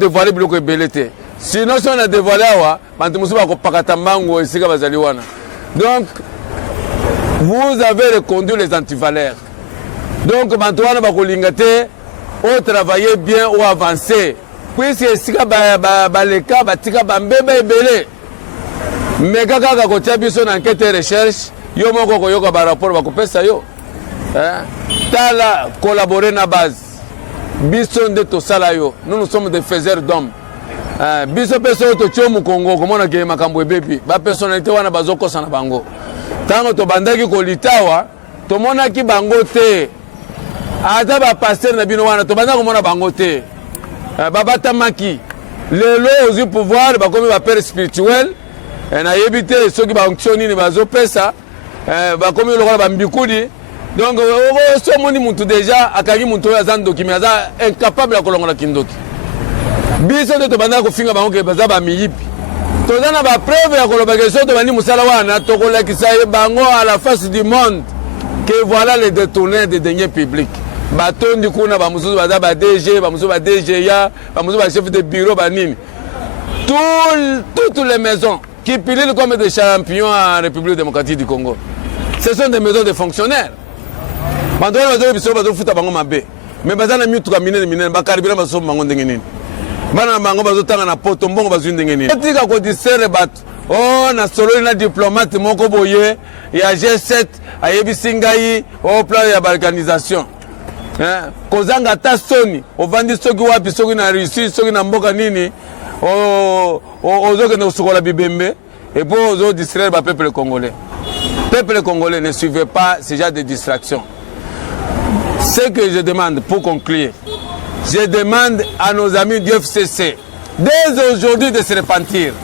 dévoiler biloko ebele te. Sinon si on a dévoilé awa, bantu musu bakopakata mbango esika bazali wana. Donc vous avez reconduit les antivaleurs. Donc bantu wana bakolinga te o travailler bien ou avancer. Puisque esika baleka batika bambeba ebele. Mais kaka kotia biso na enquête et recherche, yo moko koyoka ba rapport bakopesa yo. Tala collaborer na base. Biso nde tosala yo. Nous sommes des faiseurs d'hommes. Biso peso to chomu Congo komona ke makambo ebebi. Ba personnalité wana bazokosa na bango. Tango to bandaki ko litawa, to mona ki bango te. Ata ba pasteur na bino wana to bandaki ko mona bango te. Babata maki. Lelo ozi pouvoir ba komi ba père spirituel. Na yebite soki ba onction ni bazo pesa. Ba komi lokola ba mbikudi. Donc so moni muntu déjà akagi muntu ya zando kimi aza incapable ya kolongola kindoki. Biso to banda ko finga bango ke baza ba miyipi. To zana ba preuve ya koloba ke so to bandi musala wana to kolakisa bango à la face du monde que voilà les détourneurs des deniers publics. Batondi kuna ba mususu baza ba DG, ba mususu ba DGA, ba mususu ba chef de bureau ba nini. Toutes les maisons qui pilent comme des champions en République démocratique du Congo. Ce sont des maisons de fonctionnaires. Bandona bazo biso bazo futa bango mabe. Mais bazana mitu ka minene bakaribira baso bango ndenge nini. Bana bango bazo tanga na poto mbongo bazo ndenge nini. Tika ko disere bat. Oh na solo na diplomate moko boye ya G7 ayebisi ngai au plan ya organisation. Kozanga ta soni ovandi soki wapi soki na Russie soki na mboka nini ozoke na usukola bibembe et pour ozo distraire ba peuple congolais. Peuple congolais ne suivez pas ce genre de distraction. Ce que je demande pour conclure, je demande à nos amis du FCC dès aujourd'hui de se repentir.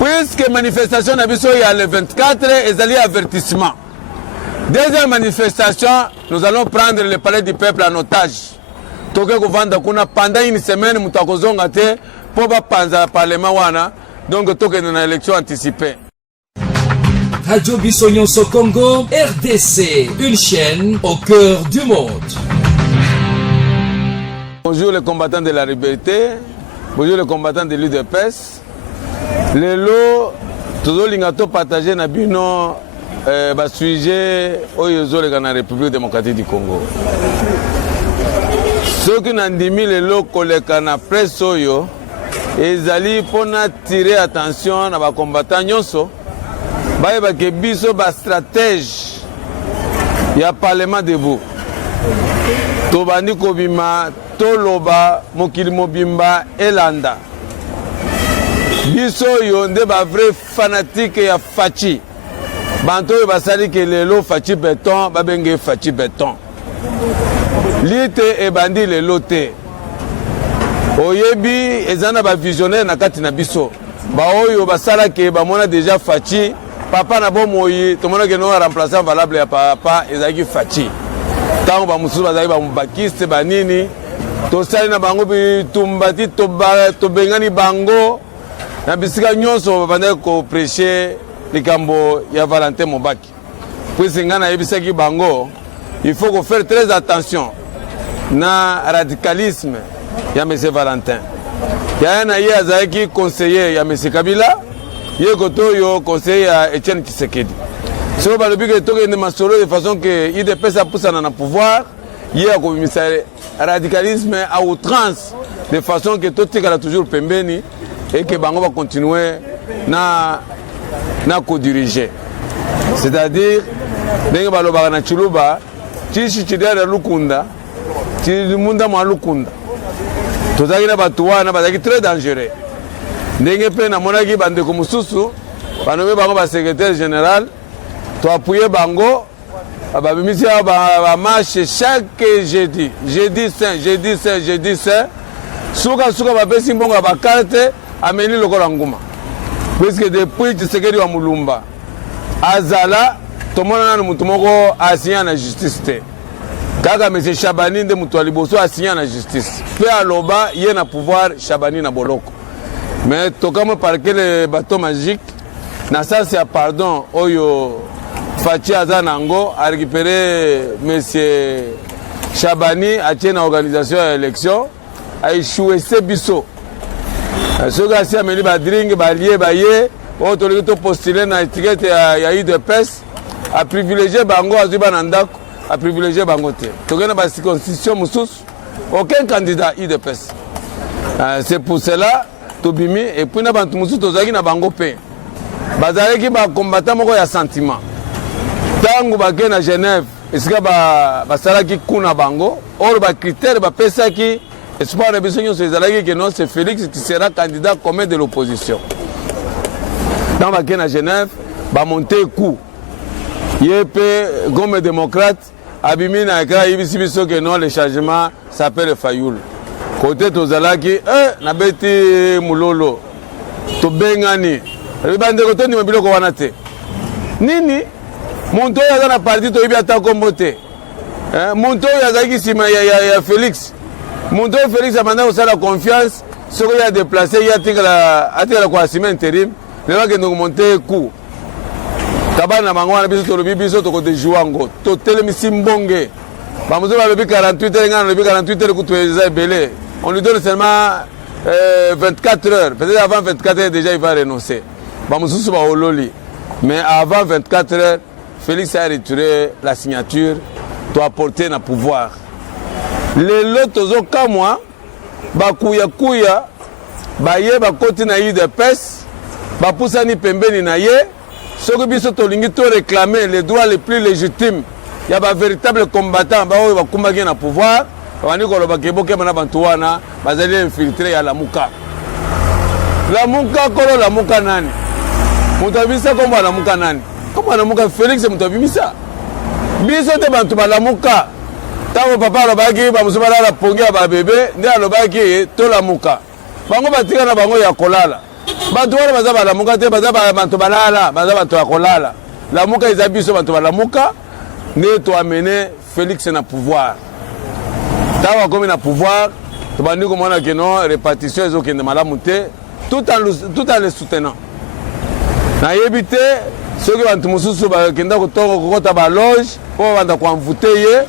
Puisque manifestation Nabiso il y a le 24 et il avertissement. Deuxième manifestation, nous allons prendre le palais du peuple en otage. Pendant une semaine, nous avons été pour le parlement. Donc, nous avons une élection anticipée. Radio Bissonyonso Congo, RDC, une chaîne au cœur du monde. Bonjour les combattants de la liberté, bonjour les combattants de l'UDPS. Le lot, tout le monde partagé na bino sujet oyozo dans la République démocratique du Congo. Ceux qui n'ont dit le lot koleka na presse oyo, ils allaient pour tirer attention na ba combattants nyonso. Ba ke biso ba stratège ya parlement debout. To bandi ko bima to loba mokili mobimba elanda. Biso yo nde ba vrai fanatique ya Fachi. Banto yo basali ke lelo Fachi béton ba benge Fachi béton. Lite e bandi lelo te. Oyebi ezana ba visionnaire na kati na biso. Ba oyo basala ke ba mona déjà Fachi. Papa na bon moyi, tout le monde qui nous a remplacé valable à papa, ils ont Fachi. Tant que nous avons un bakiste, banini, tout ça, na bango bi tumbati, to bengani bango, na bisika nyonso bande ko prêcher les cambo ya Valentin Mobaki. Puis singana yebisa ki bango, il faut qu'on faire très attention na radicalisme ya monsieur Valentin. Ya na ye azaki conseiller ya monsieur Kabila. Il y a conseiller à Etienne Tshisekedi. Si on va le dire que de masolo de façon que il dépêche à pousser dans le pouvoir, il y a un radicalisme à outrance de façon que tout est toujours pembeni et que Bango va continuer à co-diriger. C'est-à-dire, dès que Baloba na Chiluba, Chichidea de Lukunda, Chimunda Malukunda. Tout ça est très dangereux. Ndenge pe na monaki bande ko mususu banome bango ba secrétaire général to appuyer bango ba bimisi ba marche chaque jeudi saint suka ba pesi mbongo ba carte ameni lokola nguma puisque depuis Tshisekedi wa Mulumba azala tomona na mutu moko asigna na justice te kaka monsieur Chabani nde mutu aliboso asigna na justice pe aloba ye na pouvoir Chabani na boloko. Mais tokamo parquer le bateau magique, na ça c'est pardon oyo Fachi Azanango a récupéré monsieur Chabani a tient une organisation à élection a échoué Sebiso soki asi ameli badrink balie baye oyo tolingi topostule na étiquette ya UDPS aprivilégie bango azwi bana ndako aprivilégie bango te tokende bacirconstitution mosusu aucun candidat UDPS. C'est pour cela tobimi et puis na bantu mosusu tozalaki na bango mpe bazalaki bakombata moko ya sentiment ntango bakei na Genève esika basalaki kuna bango oyo bacritère bapesaki espoir na biso nyonso ezalaki ke non c'est Félix qui sera candidat commun de l'opposition. Ntango bakei na Genève bamonte coup ye mpe comme démocrate abimi na ekra ayebisi biso ke non le changement s'appelle Fayoul kote tozalaki nabeti mulolo tobengani bandeko tondima biloko wana te nini muntu oyo aza na parti toyebi ata kombo te muntu oyo azalaki nsima ya Félix muntu oyo Félix abanda kosala confiance soki oyo adeplace ye atikala koasime intérim lelo akende komonte coup tabana na bango wana biso tolobi biso tokodejoue yango totelemisi mbonge bamosusu balobi 48 heures ngai nalobi 48 heures kutu eza ebele on lui donne seulement 24 heures peut-être avant 24 heures déjà il va renoncer bamosusu baololi mais avant 24 heures Félix a retiré la signature to apporter na pouvoir lelo tozokamwa bakuyakuya baye bakoti na UDPS bapusani pembeni na ye soki biso tolingi to réclamer les droits les plus légitimes ya bavéritable combattant baoyo bakumbaki na pouvoir babandi koloba kebokema na bantu wana bazali infiltré ya Lamuka kolo Lamuka nani moto abimisa kombo Lamuka nani kombo Lamuka Félix moto abimisa biso te bantu balamuka ntango papa alobaki bamosusu balala pongi ya babebe nde alobaki to Lamuka bango batika na bango ya kolala bantu wana baza balamuka te baza bantu balala baza bantu ya kolala Lamuka eza biso bantu balamuka nde toamene Félix na pouvoir ntango akomi na pouvoir tobandi komona ke non répartition ezokende malamu te tout en le soutenant nayebi te soki bantu mosusu bakenda kokota baloge mpo babanda koanvute ye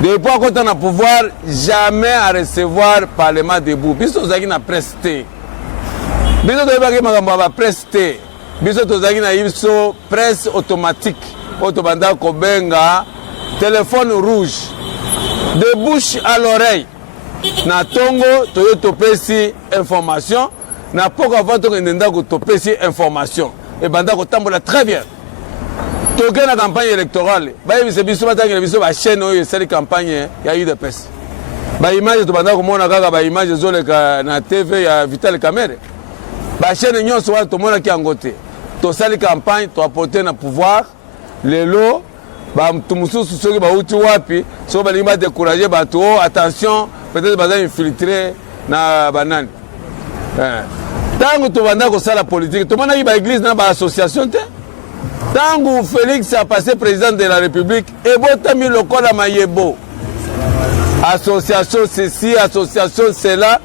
depuis akota na pouvoir jamais à recevoir parlement debout biso tozalaki na presse te biso toyebaki makambo ya bapresse te biso tozalaki na biso presse automatique oyo tobanda kobenga téléphone rouge de bouche à l'oreille na tongo toyo topesi information na poko avant tokende ndako topesi information ebanda kotambola très bien toke na campagne électorale bayebisa biso batangela biso bachaîne oyo esali campagne ya UDPS baimage tobanda komona kaka baimage ezoleka na TV ya Vital Kamerhe bachaîne nyonso wana tomonaki yango te tosali campagne toaporte na pouvoir lelo bamutu mosusu soki bauti wapi soki balingi badécourage bato attention peut-être baza infiltré na banani ntango tobanda kosala politique tomonaki baéglise na baassociation te ntango Félix a passé président de la République ebotami lokola mayebo association ceci association cela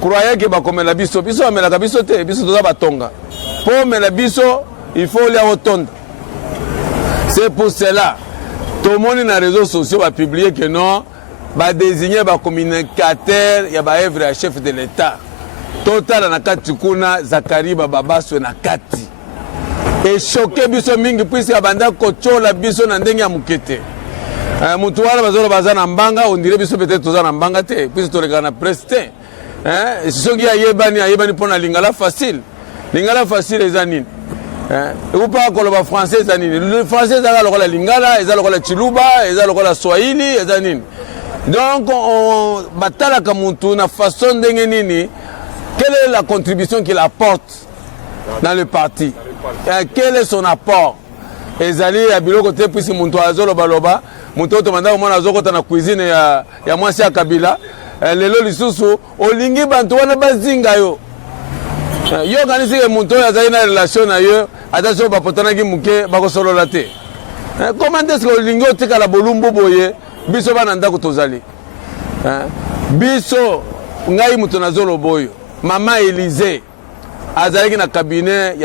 croyait que bakomela biso bamelaka biso te biso toza batonga mpo omela biso il faut lia otonda. C'est pour cela tomoni na réseaux sociaux bapublier que non badésigner bacommunicateur ya baevre ya chef de l'État totala na kati kuna Zakari Bababaso na kati echoke biso mingi puisque abanda kochola biso na ndenge ya mukete mutu wana bazolo baza na mbanga on dirait biso peut-être toza na mbanga te puisque toleka na presse te soki ayebani mpona lingala facile eza nini ekupa koloba français eza nini le français ezaka lokola lingala eza lokola chiluba eza lokola swahili eza nini donc batalaka mutu na façon ndenge nini quelle est la contribution qu'il apporte dans le parti quel est son apport ezali ya biloko te puisque muntu azolobaloba mutu oyo tomanda komona azokota na cuisine ya mwasi ya Kabila lelo lisusu olingi bantu wana bazinga yo yo kanisike muntu oyo azali na relation na yo ata soki bapotanaki muke bakosolola te comment est-ce que olingi otikala bolumbu boye biso bana ndako tozali biso ngai mutu nazoloba oyo mama Élysée azalaki na cabinet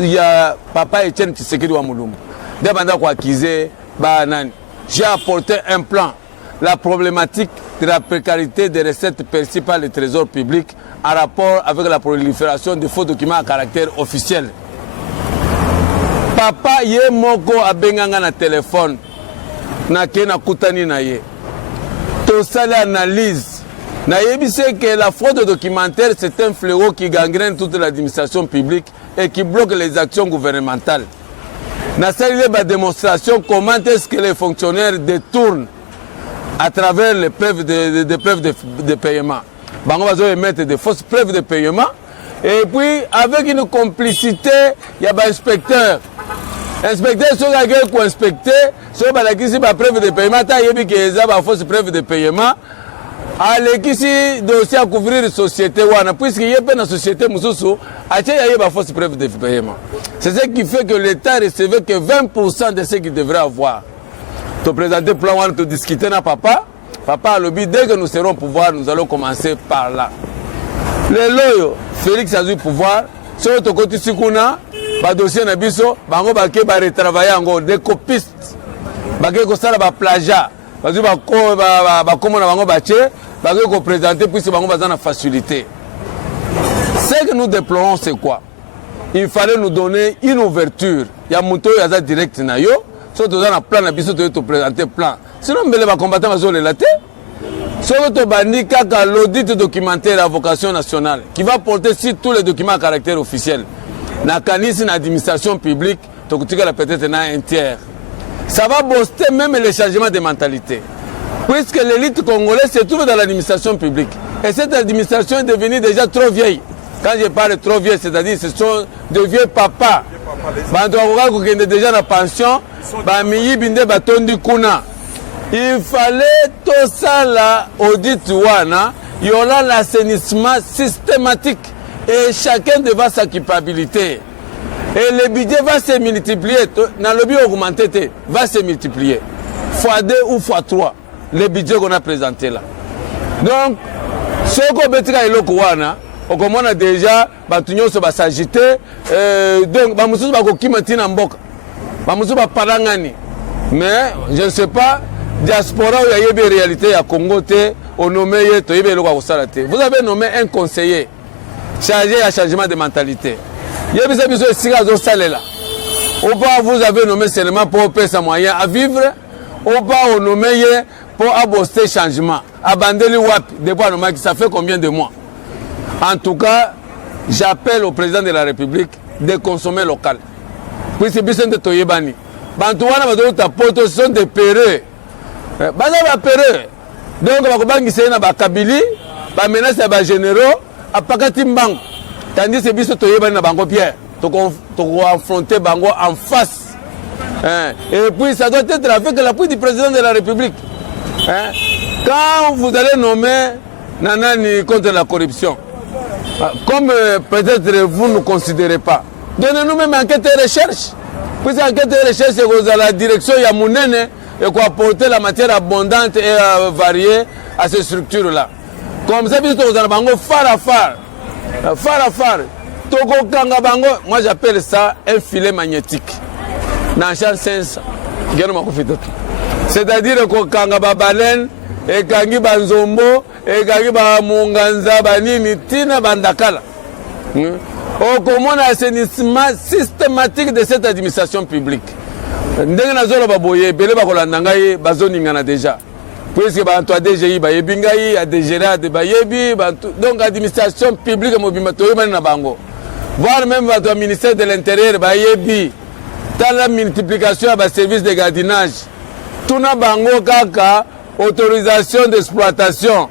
ya papa Etienne Tshisekedi wa Mulumbu nde banda koakize banani j'ai apporté un plan la problématique de la précarité des recettes perçues par le trésor public en rapport avec la prolifération de faux documents à caractère officiel. Papa ye moko abenganga na téléphone na ke na kutani na ye. Tosali analyse. Na yebise que la fraude documentaire c'est un fléau qui gangrène toute l'administration publique et qui bloque les actions gouvernementales. Na sali ba démonstration comment est-ce que les fonctionnaires détournent à travers les preuves de paiement. Bango va émettre des fausses preuves de paiement et puis avec une complicité, il y a des inspecteurs. Inspecteur ceux qui ont inspecté, ceux qui ont preuve de paiement, il y a des fausses preuves de paiement. Alekisi dossier à couvrir la société wana puisque y a pas une société mususu acha y a fausse preuve de paiement. C'est ce qui fait que l'État recevait que 20% de ce qu'il devrait avoir. Tu présenter plan wana tu discuter na papa a lobby dès que nous serons au pouvoir nous allons commencer par là. Le loyo Félix a eu pouvoir sur to côté sikuna ba dossier na biso bango ba ke ba retravailler encore des copistes ba ke ko sala ba plagiat ba zu ba ko ba komo na bango ba che ba ke ko présenter puisque bango ba na facilité. Ce que nous déplorons c'est quoi? Il fallait nous donner une ouverture. Il y a monto ya za direct na yo. Surtout dans le plan, nous te présenter le plan. Sinon, nous allons combattre les latés. Surtout, l'audit documentaire à vocation nationale, qui va porter sur tous les documents à caractère officiel. Dans l'administration publique, peut-être un tiers. Ça va booster même les changements de mentalité. Puisque l'élite congolaise se trouve dans l'administration publique. Et cette administration est devenue déjà trop vieille. Quand je parle de trop vieille, c'est-à-dire que ce sont de vieux papas. Qui est déjà en pension. Il fallait tout ça là, audit wana, il y aura l'assainissement systématique et chacun devant sa culpabilité. Et le budget va se multiplier, dans le budget augmenté, va se multiplier. x2 ou x3, le budget qu'on a présenté là. Donc, ce qu'on peut dire wana, on a déjà, va s'agiter, donc, mais je ne sais pas, diaspora où il y a des réalités à Congo, vous avez nommé un conseiller chargé à changement de mentalité. Vous avez nommé seulement pour payer ses moyens à vivre, ou pas vous nommé pour aborder changement. Abandonner WAP, ça fait combien de mois? En tout cas, j'appelle au président de la République de consommer local. Puis c'est bien de Toyebani. Bantouana ce sont des péreux. Baza péreux. Donc bakobangi sena ba Kabili, ba menace ba généraux, apakati mbango. Tandis que biso Toyebani na bango Pierre, to affronter bango en face. Et puis ça doit être avec l'appui du président de la République. Quand vous allez nommer Nanani contre la corruption, comme peut-être vous ne considérez pas, donnez-nous même enquête et recherche. Puis enquête et recherche, c'est à la direction Yamounene et qu'on apporter la matière abondante et variée à ces structures-là. Comme ça, vous avez bango phare à phare. Toko Kanga bango, moi j'appelle ça un filet magnétique. Dans chaque sens, c'est-à-dire que Kanga Babalen et Kangi Banzombo et Kangi Bamunganza Banini Tina Bandakala. Au commun assainissement systématique de cette administration publique. Ndenge nazolo baboye belé bakolanda ngai bazoningana déjà. Puisque bantu a DGI bayebi ngai a DGRA de bayebi donc administration publique mobima toyeba na bango. Voire même votre ministère de l'Intérieur bayebi dans la multiplication des services de gardiennage. Tuna bango kaka autorisation d'exploitation.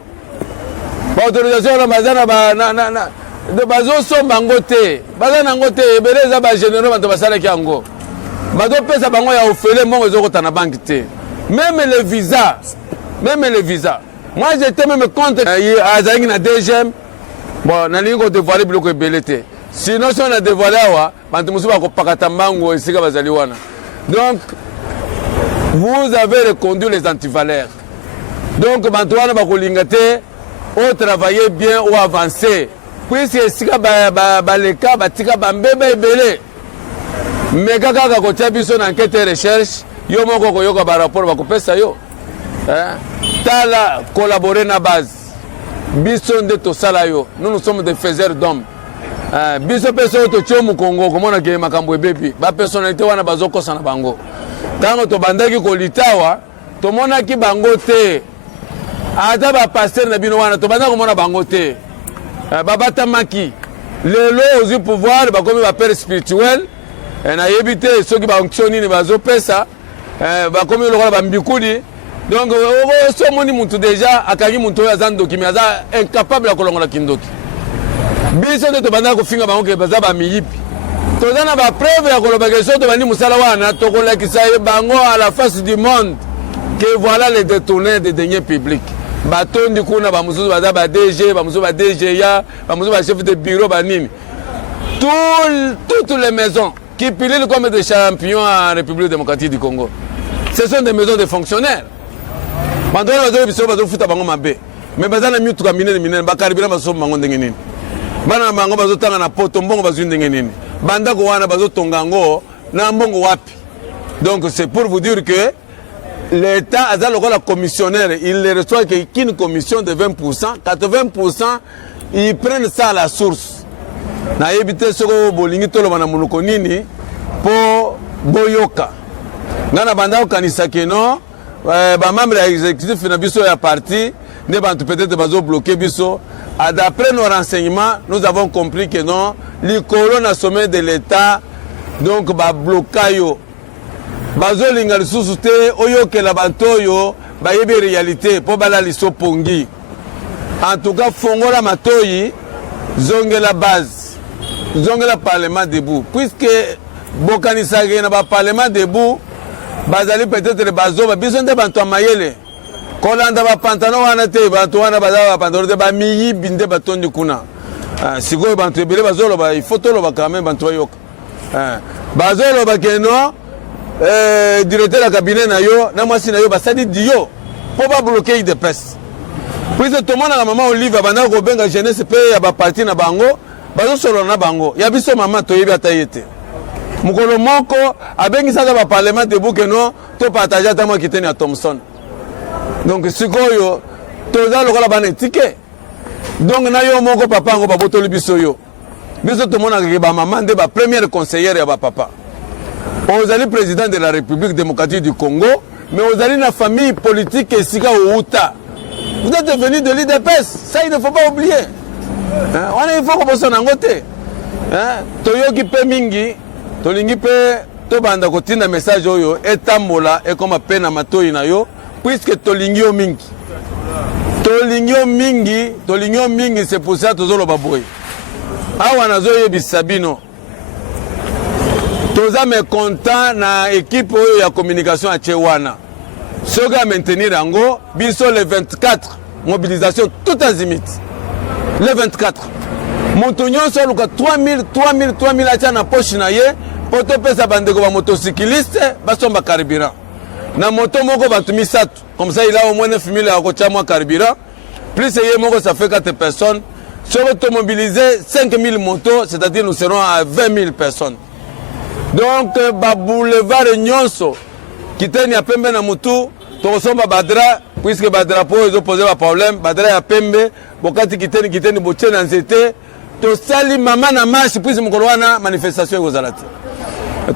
Autorisation na bazana de bazo so bango te bazana ngote ebeleza ba généraux bantu basala ki yango bazo pesa bango ya ofele mbongo ezokota na banque te même les visas moi j'étais même contre azangi na DGM bon na lingo dévoiler biloko ebele te sinon si on a dévoilé awa bantu musu bakopakata mbango esika bazali wana. Donc vous avez reconduit les antivaleurs, donc bantu wana bakolinga te au travailler bien ou avancer. Puisque si baleka batika bambebe ebele mais kaka kotia biso na enquête et recherche yo moko koyoka ba rapport bakopesa yo tala collaborer na base biso nde tosala yo. Nous sommes des faiseurs d'hommes. Biso peso to chomu Congo komona ke makambo ebebi ba personnalité wana bazokosa na bango tango to bandaki ko litawa to mona ki bango te ata ba pasteur na bino wana to bandaki ko mona bango te babata maki lelo ozu pouvoir ba komi ba père spirituel na yebite soki ba onksioni ni bazo pesa ba komi lokola ba mbikuli donc so moni mutu déjà akangi mutu azando kimi aza incapable ya kolongola kindoki biso nde tobandaka kofinga bango ke baza bamiyipi toza na bapreuve ya koloba ke so tobandi mosala wana tokolakisa bango à la face du monde que voilà les détournés des deniers publics batondi kuna bamosusu baza badg bamosusu badga bamosusu bachef de bureau banini toutes les maisons qui pilent comme des champions en République démocratique du Congo ce sont des maisons de fonctionnaires bandona bazo biso bazofuta bango mabe mais baza na mituka minene bakaribira basomo bango ndenge nini bana bango bazotanga na poto mbongo bazwi ndenge nini bandako wana bazotonga ngo na mbongo wapi. Donc c'est pour vous dire que l'État a la commissionnaire, il ne reçoit qu'une commission de 20%, 80% ils prennent ça à la source na yebite soko bolingi tolo bana munoko nini po boyoka ngana bandako kanisa keno ba membre exécutif na biso ya parti ne bantu peut-être bazo bloquer biso. D'après nos renseignements, nous avons compris que non, les colonnes à sommet de l'État, donc, ba blocayo, bazo lingal susute, oyo ke la bantoyo, ba yebe réalité, po bala liso pongi. En tout cas, fongola matoyi, zonge la base, zonge la parlement debout. Puisque bokani sage na ba parlement debout, bazali peut-être le bazo, ba bisonde banto mayele. Kolanda ba pantalon wana te bantu wana bazaba pantalon te ba miyi binde batondi kuna siko bantu ebele bazolo ba ifotolo ba quand même bantu yoka bazolo ba keno directeur la cabinet na yo na mwasi na yo basadi dio po ba bloquer de presse puis tout le monde na maman Olive bana ko benga jeunesse pe ya ba parti na bango bazo solo na bango ya biso mama to yebi atayete mukolo moko abengisa ba parlement de bukeno to partager ta moi kiteni à Thomson. Donc sikoyo toza lokola bana ticket donc na yo moko papa ngo babotoli biso yo biso to mona ke ba maman de ba première conseillère ya ba papa ozali président de la République démocratique du Congo mais ozali na famille politique esika outa vous êtes venu de l'IDPS ça il ne faut pas oublier on il faut ko sona ngote toyoki pe mingi tolingi pe to banda kotinda message oyo etambola e comme pena matoi na yo. Puisque tolingio mingi, c'est pour ça que nous avons baboui. Awa nazo yebi Sabino. Toza me content na équipe ya communication à Tchewana. Soga maintenir ango, biso le 24, mobilisation tout azimit. Le 24. Montonyon so luka 3000 acha na poche na ye, poto pesa bandeko ba motocycliste, basomba carburant. Na moto moko bantu misatu comme ça il a au moins 9000 à kocha moi carburant plus yé moko ça fait 4 personnes si on veut mobiliser 5000 motos c'est-à-dire nous serons à 20 000 personnes donc ba boulevard nyonso kiteni ya pembe na mutu to somba badra puisque badra po ils ont posé un problème badra ya pembe bokati kiteni boche na nzete to sali mama na marche puisque mokolo wana manifestation ekozalati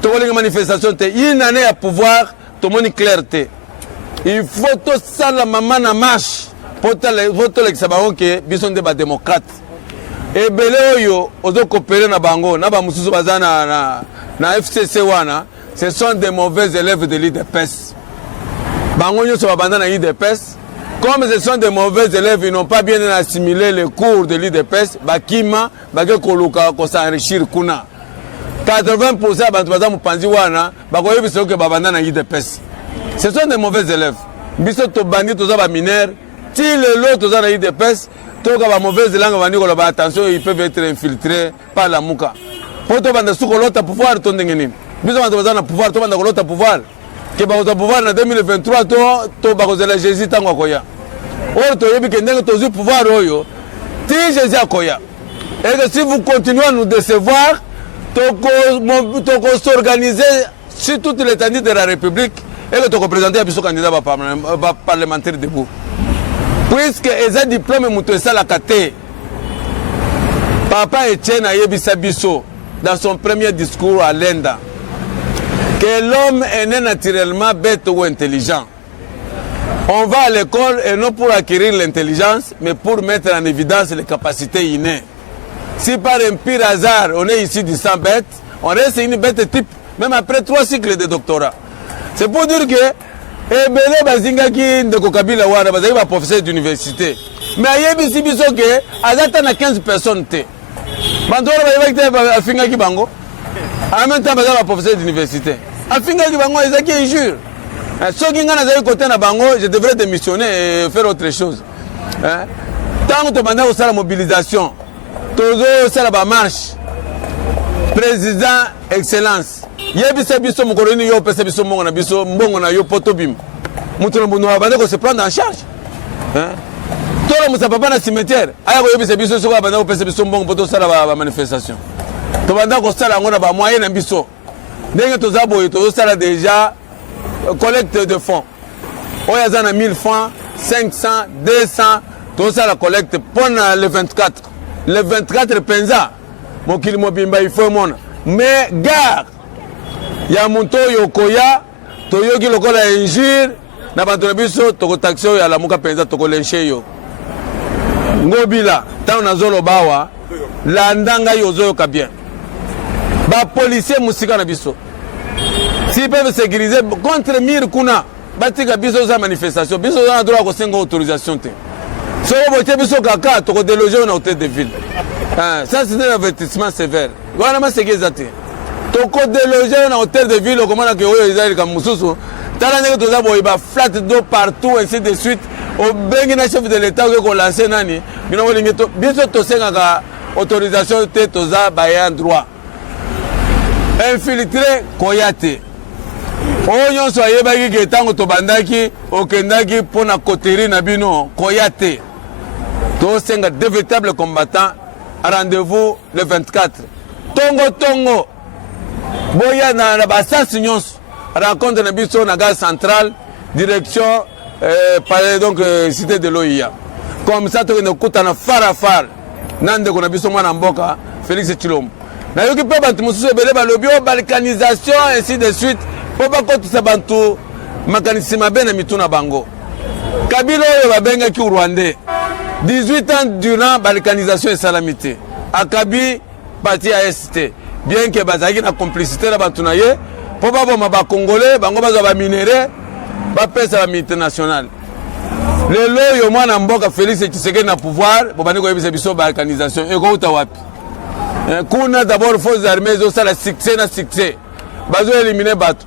to kolinga manifestation te une année à pouvoir tout le monde clarté. Il faut tout ça la maman na marche pour tout l'examen que bison de ba démocrate. Et belé oyo ozo coopérer na bango na ba mususu bazana na FCC wana ce sont des mauvais élèves de l'IDPS. Bango nyo so babanda na IDPS comme ce sont des mauvais élèves ils n'ont pas bien assimilé les cours de l'IDPS bakima bake koluka ko s'enrichir kuna. 80% bantu baza mupanzi wana bakoye biso ke babanda na IDPS. Ce sont des mauvais élèves. Biso to bandi to za ba mineurs, ti le lot to za na IDPS, to ka ba mauvais langue bandi ko la attention ils peuvent être infiltrés par la muka. Poto banda suko lota pouvoir to ndenge nini. Biso bantu baza na pouvoir to banda ko lota pouvoir. Ke ba ko pouvoir na 2023 to ba ko zela Jésus tango koya. O to yebi ke ndenge to zu pouvoir oyo. Ti Jésus akoya. Et que si vous continuez à nous décevoir, toko s'organiser sur toute l'étendue de la République et que toko présenter à biso candidat parlementaire debout. puisque eza diplôme moto esalaka te. Papa Etienne ayebisa biso dans son premier discours à Lenda que l'homme est né naturellement bête ou intelligent. On va à l'école et non pour acquérir l'intelligence, mais pour mettre en évidence les capacités innées. Si par un pire hasard on est ici du sang bête, on reste une bête type, même après 3 cycles de doctorat. C'est pour dire que ebele bazingaki ndeko Kabila wana bazali ba professeur d'université. Mais ayebisi biso ke azata na 15 personnes te. Bandora bayebaki afingaki bango. En même temps bazali ba professeur d'université. Afingaki bango ezaki injure. Soki nga nazali côté na bango, je devrais démissionner et faire autre chose. Tant que banda osala mobilisation, tozo osala ba marche. Président excellence. Yebisa biso mokoloni yo pesa biso mbongo na biso mbongo na yo poto bim. Mutu na bunu abande ko se prendre en charge. Tolo musa papa na cimetière. Aya ko yebisa biso so abande ko pesa biso mbongo poto sala ba manifestation. To banda ko sala ngona ba moyen na biso. Ndenge toza boye tozo sala déjà collecte de fonds. Oya zana 1000 francs, 500, 200, tozo sala collecte pour le 24. Le 24 penza. Mokili mobimba il faut mona. Mais gare ya muntu oyo koya toyoki lokola injure na bantu na biso tokotaxe oyo alamuka mpenza tokolenshe yo ngobila ntango nazolobawa landa ngai ozoyoka bien bapolisier musika na biso s'ils peuvent sécuriser contre mire kuna batika biso za manifestation biso za na droit kosenga autorisation te soko botie biso kaka tokodéloger na hôtel de ville. Ça c'est un avertissement sévère wana maseki eza te toko déloger dans hôtel de ville comment que oyo ezali comme mususu tala ndenge toza boye ba flat d'eau partout ainsi de suite au bengi na chef de l'état ko lancer nani bino bolingi to biso to senga autorisation te toza ba ya droit infiltré koyate oyo so ayebaki ke tango to bandaki okendaki pona koteri na bino koyate to senga de véritables combattants. Rendez-vous le 24. Tongo boya na basasi nyonso rencontre na biso na gare centrale direction donc cité de l'OIA. Comme ça to ne kuta na far nande ko na biso mwana mboka Félix Tshilombo. Na yoki pe bantu mususu ebele balobi o balkanisation ainsi de suite po bakotisa bantu makanisi mabe na mituna bango. Kabila oyo babengaki Rwandais 18 ans durant balkanisation et salamité. Akabi parti AST. Bien que bazaki na complicité na batunaye, pour ba boma ba congolais, bango bazo ba minéré, ba pesa ba multinational. Le loyo mwana mboka Félix Tshisekedi na pouvoir, bobani ko yebisa biso balkanisation e ko uta wapi. Kuna d'abord forces armées zo sala succès na succès. Bazo éliminer batu.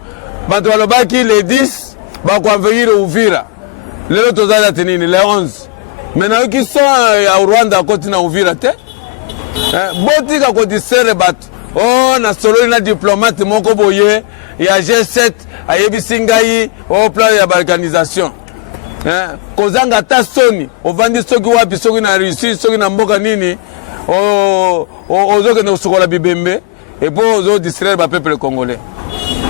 Batu balobaki les 10 ba ko envahir Uvira. Le tozala tenini les 11. Maintenant qui sont à Rwanda côté na Uvira te botika ko disere bat oh na solo na diplomate moko boye ya G7 ayebisi ngai au plan ya balkanisation kozanga ta soni ovandi soki wapi soki na Russie soki na mboka nini ozoke na sokola bibembe et pour ozo distraire ba peuple congolais.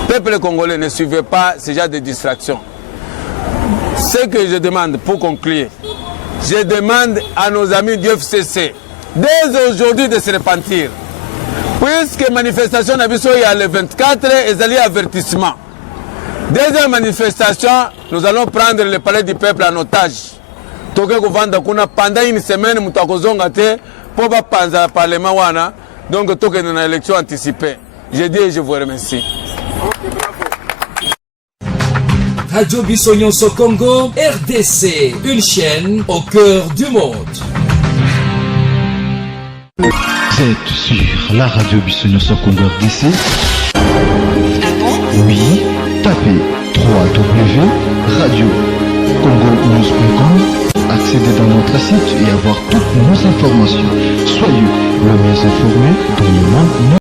Peuple congolais ne suivez pas ce genre de distraction. Ce que je demande pour conclure, je demande à nos amis du FCC, dès aujourd'hui, de se repentir. Puisque manifestation n'a il y a le 24 et il y a avertissement. Deuxième manifestation, nous allons prendre le palais du peuple en otage. Pendant une semaine, nous avons pour pas parlement wana, donc toke une élection anticipée. Je dis et je vous remercie. Radio Bissonyonso Congo, RDC, une chaîne au cœur du monde. Vous êtes sur la radio Bissonyonso Congo RDC. Oui, tapez www.radiocongonews.com, accédez dans notre site et avoir toutes nos informations. Soyez le mieux informés dans le monde.